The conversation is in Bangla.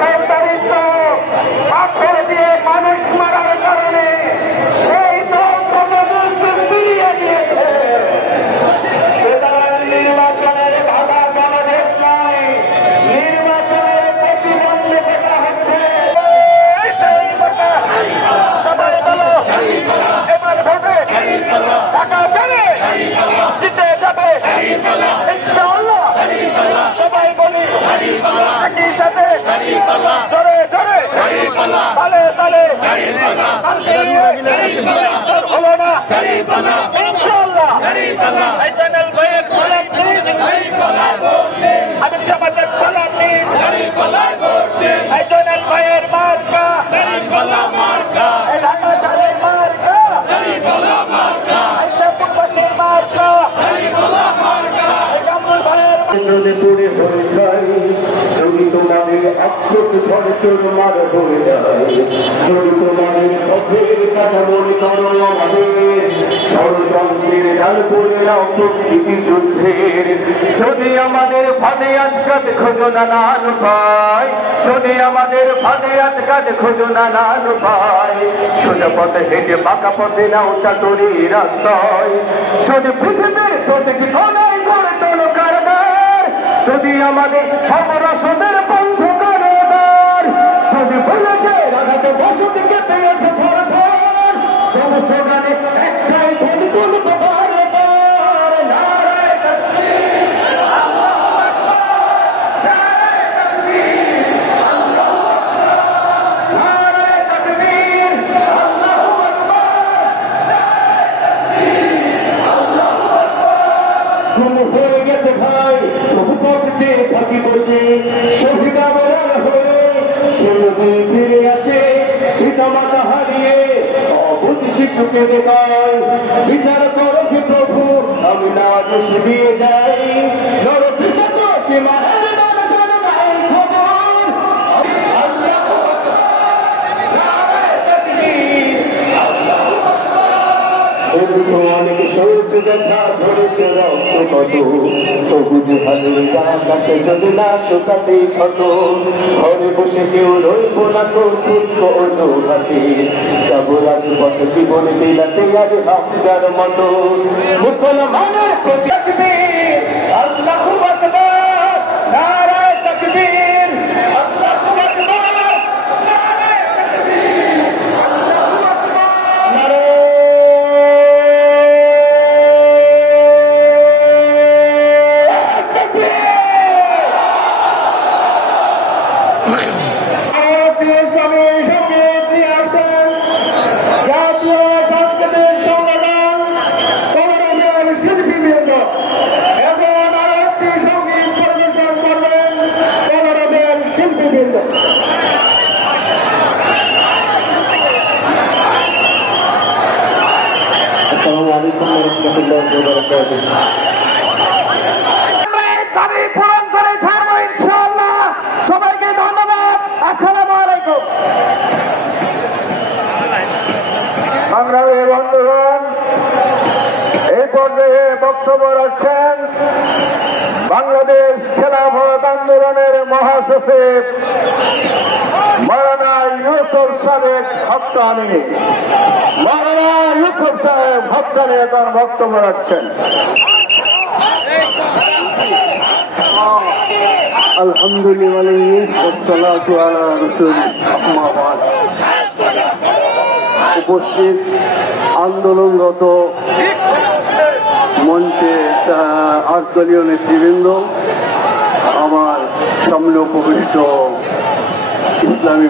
দখলদারিত্ব পাথর দিয়ে মানুষ মারার কারণে এই দলকে ফিরিয়ে দিয়েছে। নির্বাচনের ভাগা বাংলাদেশ নয়, নির্বাচনের প্রতিবন্ধকতা হচ্ছে। সবাই বলো এবার ভোটে টাকা যাবে, জিতে যাবে ইনশাআল্লাহ। সবাই বলি একই সাথে ধরে ধরে তালে তালে হলো না ইনশাআল্লাহ। এই চ্যানেল ভাইয়ের সালাম দিন, আমি জামাতের সালাম দিন। এই চ্যানেল ভাইয়ের মার্কা, এই ঢাকা শহরের মার্কা, এই শেরপুরবাসীর মার্কা, এই কামরুল ভাইয়ের যদি তোমাদের আক্রোশ ধরে চোর মার হয়ে যায়, যদি তোমাদের পথের কথা মনে করো আমাদের ষড়যন্ত্রের ডাল পড়ে নাও প্রকৃতি যুদ্ধের। যদি আমাদের ফাঁদে আটকাতে খোঁজো নানান উপায়, যদি আমাদের ফাঁদে আটকাতে খোঁজো নানান উপায়, সোজা পথে হেঁটে বাঁকা পথে নাও চাতুরির আশ্রয়। যদি পৃথিবীর প্রতিটি কোনায় গড়ে তোলো কারবার, যদি আমাদের সমরসদের বন্ধ কারবার, যদি বলেছে রাগাতে বসতিকে পেয়েছে ভর ভর, তবে সেখানে একটাই ধন তুলতে পারে তার নারায় তাকবীর, আল্লাহু আকবার, নারায় তাকবীর, আল্লাহু আকবার, নারায় তাকবীর, আল্লাহু আকবার, নারায় তাকবীর, আল্লাহু আকবার। ঘুম হয়ে গেছে ভাই প্রভু পথে থাকি বসে, শহীদ আমরার হয়ে সে নদী ফিরে আসে, পিতা মাতা হারিয়ে অবুঝ শিশুকে দেখায়। বিচার করো যে প্রভু আমি না দোষ দিয়ে যাই, নর পিশাচ সীমানার দরজার নাই খবর। আল্লাহু আকবার, নারায়ে তাকবীর, আল্লাহু আকবার। অনেক সহ্য ব্যথা ধরেছে রক্ত কত, সবুজ ভালো আকাশে যদি না শুকাতে ক্ষত, ঘরে বসে কেউ রইব না তো সূক্ষ্ম অনুঘাতে, যাবো রাজপথ জীবন বিলাতে আর হাফজার মতো। মুসলমানের প্রতি তাকবীর, আল্লাহু আকবার, নারায়ে তাকবীর, আল্লাহু আকবার, নারায়ে তাকবীর, আল্লাহু আকবার, নারায়ে দাবি পূরণ করে ছাড়বো ইনশাআল্লাহ। সবাইকে ধন্যবাদ। আসসালামু আলাইকুম। সংগ্রামী বন্ধুগণ, এই পর্যায়ে বক্তব্য রাখছেন বাংলাদেশ খেলাফত আন্দোলনের মহাসচিব মাওলানা ইউসুফ সাদেক হক্কানি। মাওলানা ইউসুফ সাহেব হক্কানি এখন বক্তব্য রাখছেন। উপস্থিত আন্দোলনরত মঞ্চে 8 দলীয় নেতৃবৃন্দ, আমার সামনে উপবিষ্ট ইসলামী